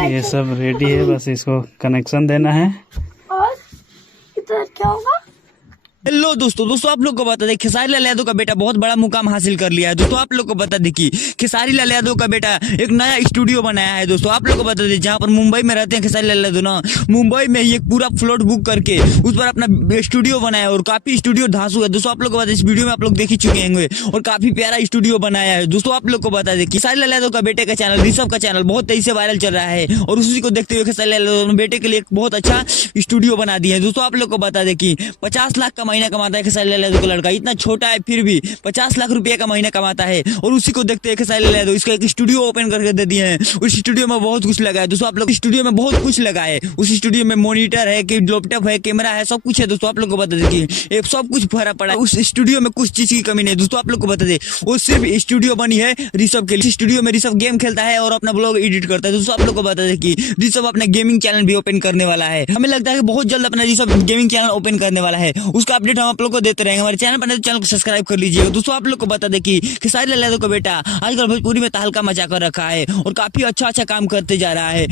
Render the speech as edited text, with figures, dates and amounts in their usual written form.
ये सब रेडी है, बस इसको कनेक्शन देना है। और इधर क्या होगा? हेलो दोस्तों आप लोग को बता दें खेसारी लाल यादव का बेटा बहुत बड़ा मुकाम हासिल कर लिया है। दोस्तों आप लोग को बता दें कि खेसारी लाल यादव का बेटा एक नया स्टूडियो बनाया है। दोस्तों आप लोग को बता दें जहां पर मुंबई में रहते हैं खेसारी लाल यादव ना, मुंबई में ही एक पूरा फ्लोट बुक करके उस पर अपना स्टूडियो बनाया है और काफी स्टूडियो धांसू है। दोस्तों आप लोग को बता दें इस वीडियो में आप लोग देख ही चुके होंगे और काफी प्यारा स्टूडियो बनाया है। दोस्तों आप लोग को बता दें खेसारी लाल यादव का बेटे का चैनल ऋषभ का चैनल बहुत तेजी से वायरल चल रहा है और उसी को देखते हुए खेसारी लाल यादव ने बेटे के लिए एक बहुत अच्छा स्टूडियो बना दिया है। दोस्तों आप लोग को बता दें कि 50 लाख का महीना कमाता है खेसारी लाल यादव का लड़का, इतना छोटा है फिर भी 50 लाख रुपए का महीना कमाता है और उसी को देखते हैं खेसारी लाल यादव इसका एक स्टूडियो ओपन करके दे दिए हैं। उस स्टूडियो में बहुत कुछ लगा है। दोस्तों आप लोग स्टूडियो में बहुत कुछ लगा है। उस स्टूडियो में मॉनिटर है कि लैपटॉप है, कैमरा है, सब कुछ है। दोस्तों आप लोग को बता दें कि एक सब कुछ भरा पड़ा है। उस स्टूडियो में कुछ चीज की कमी नहीं है। दोस्तों आप लोग को बता दें वो सिर्फ स्टूडियो बनी है ऋषभ के लिए। स्टूडियो में ऋषभ गेम खेलता है और अपना ब्लॉग एडिट करता है। दोस्तों आप लोग को बता दें कि ऋषभ अपना गेमिंग चैनल भी ओपन करने वाला है। हमें लगता है कि बहुत जल्द अपना ऋषभ गेमिंग चैनल ओपन करने वाला है। उसका अपडेट हम आप लोग को देते रहेंगे। हमारे चैनल पर चैनल को सब्सक्राइब कर लीजिएगा। दोस्तों आप लोग को बता दें कि खेसारी लाल यादव का बेटा आजकल भोजपुरी में तहलका मचा कर रखा है और काफी अच्छा काम करते जा रहा है।